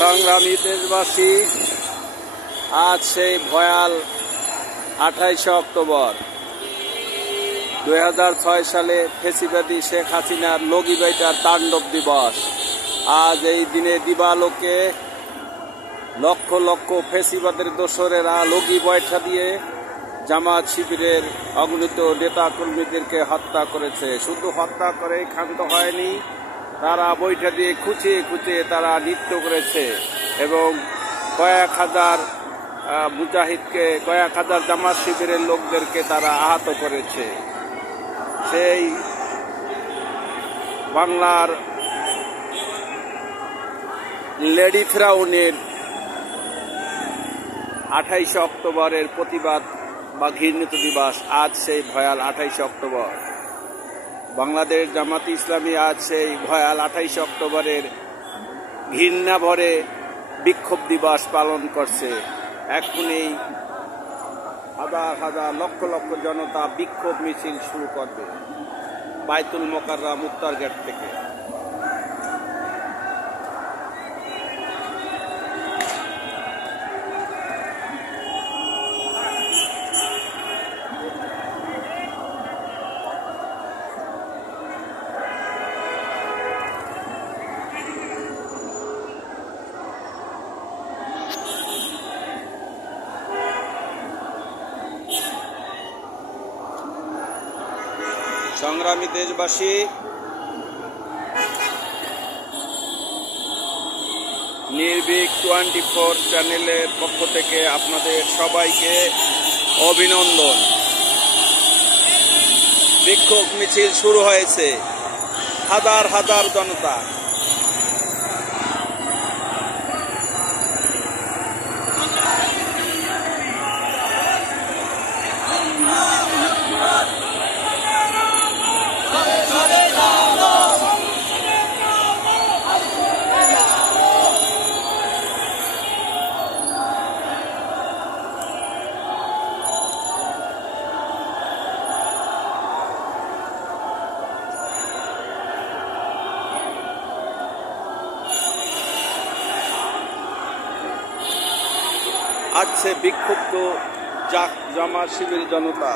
সংগ্রামী দেশবাসী, আজ সেই ভয়াল 28 অক্টোবর 2006 সালে ফেসিবাদী শেখ হাসিনার লগিবাইটার তাণ্ডব দিবস। আজ এই দিনে দিবালোকে লক্ষ লক্ষ ফেসিবাদের দোসরেরা লগি বৈঠা দিয়ে জামাত শিবিরের অগণিত নেতা কর্মীদেরকে হত্যা করেছে। শুধু হত্যা করে ক্ষান্ত হয়নি, তারা বৈঠা দিয়ে খুঁচিয়ে খুঁচিয়ে তারা নৃত্য করেছে এবং কয়েক হাজার মুজাহিদকে, কয়েক হাজার জামাত শিবিরের লোকদেরকে তারা আহত করেছে। সেই বাংলার লেডি ফেরাউনের 28 অক্টোবরের প্রতিবাদ বা ঘৃণিত দিবস। আজ সেই ভয়াল 28 অক্টোবর। বাংলাদেশ জামাত ইসলামী আজ সেই ভয়াল 28 অক্টোবরের ঘৃণা ভরে বিক্ষোভ দিবস পালন করছে। এখনই হাজার হাজার লক্ষ লক্ষ জনতা বিক্ষোভ মিছিল শুরু করবে বাইতুল মোকাররম উত্তর গেট থেকে। সংগ্রামী দেশবাসী, নির্ভীক 24 চ্যানেলের পক্ষ থেকে আপনাদের সবাইকে অভিনন্দন। বিক্ষোভ মিছিল শুরু হয়েছে, হাজার হাজার জনতা। আছে বিক্ষুব্ধ জামাত শিবির জনতা।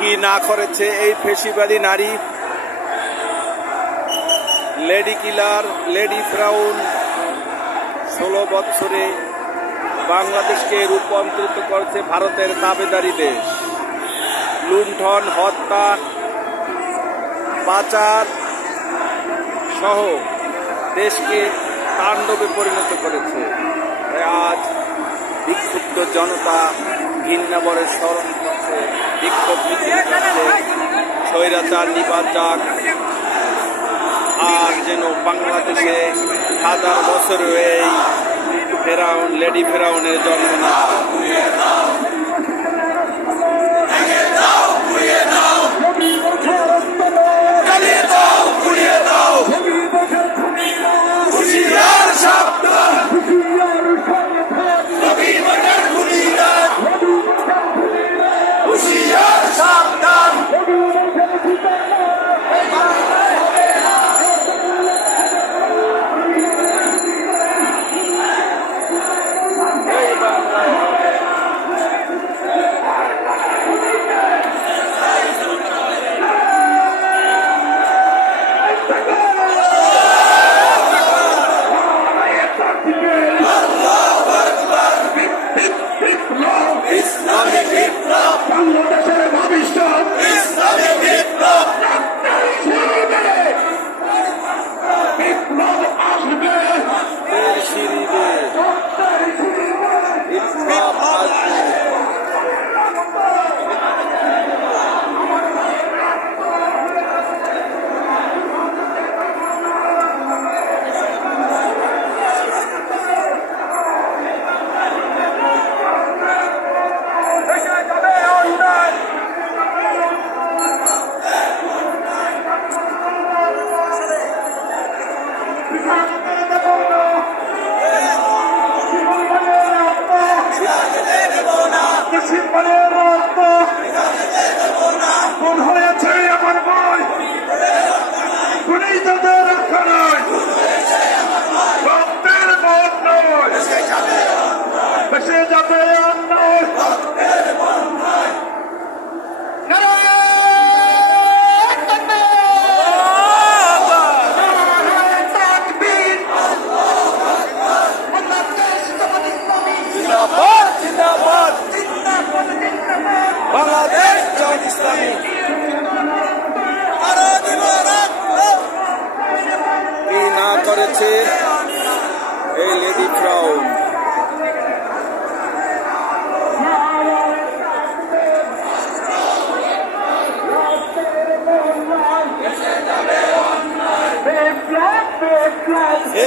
কি না করেছে এই ফেসিবাদী নারী, লেডি কিলার, লেডি ফেরাউন। 16 বছরে বাংলাদেশকে রূপান্তরিত করেছে ভারতের দাবেদারি দেশ। লুণ্ঠন, হত্যা, পাচার সহ দেশকে তাণ্ডবে পরিণত করেছে। আজ বিক্ষুব্ধ জনতা ঘৃণা ভরে স্মরণ করছে, বিক্ষোভ মিছিল করছে, স্বৈরাচার নিপাত যাক, আর যেন বাংলাদেশে হাজার বছর এই ফেরাউন, লেডি ফেরাউনের জন্ম না। সিম্বলের রক্ত খুন হয়েছে আমার ভাই, খুনি তাদের রক্ষা নয়, রক্তের মন নয়, বেঁচে যাবে অন্যায়। বাংলাদেশ জামাত ইসলামী কি না করেছে এই লেডি ফ্রাউন।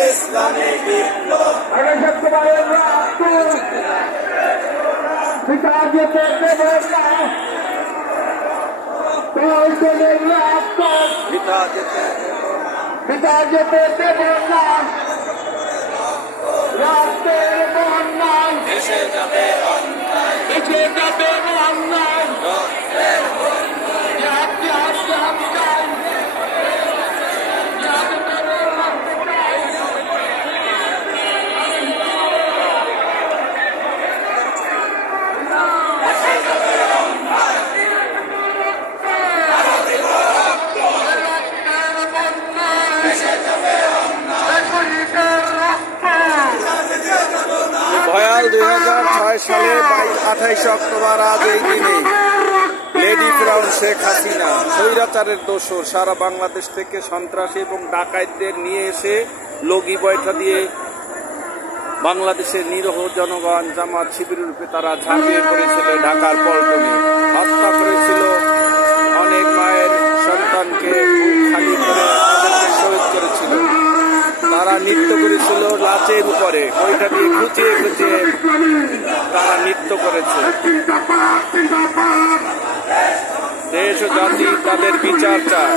ইসলামিক বিপ্লব পিতা যেতে দেব না, পিতা যেতে দেব না, রক্তের বন্যায় দেশে যাবে অন্যায়, এসে যাবে অন্যায়। ভয়াল 2006 সালে 28 অক্টোবর আজ এই দিনে লেডি ফ্রাউন শেখ হাসিনা স্বৈরাচারের দোসর সারা বাংলাদেশ থেকে সন্ত্রাসী এবং ডাকাতদের নিয়ে এসে লগি বৈঠা দিয়ে বাংলাদেশের নিরীহ জনগণ জামাত শিবিরের রূপে তারা ঝাঁপিয়ে পড়েছিল ঢাকার পল্টনে, হত্যা করেছিল অনেক মায়ের সন্তানকে বুক খালি করে তাদেরকে শহীদ করেছিল। তারা নৃত্য করেছিল লাচের উপরে, ওইটা দিয়ে খুঁচিয়ে খুঁচিয়ে তারা নৃত্য করেছে। দেশ ও জাতি তাদের বিচার চায়।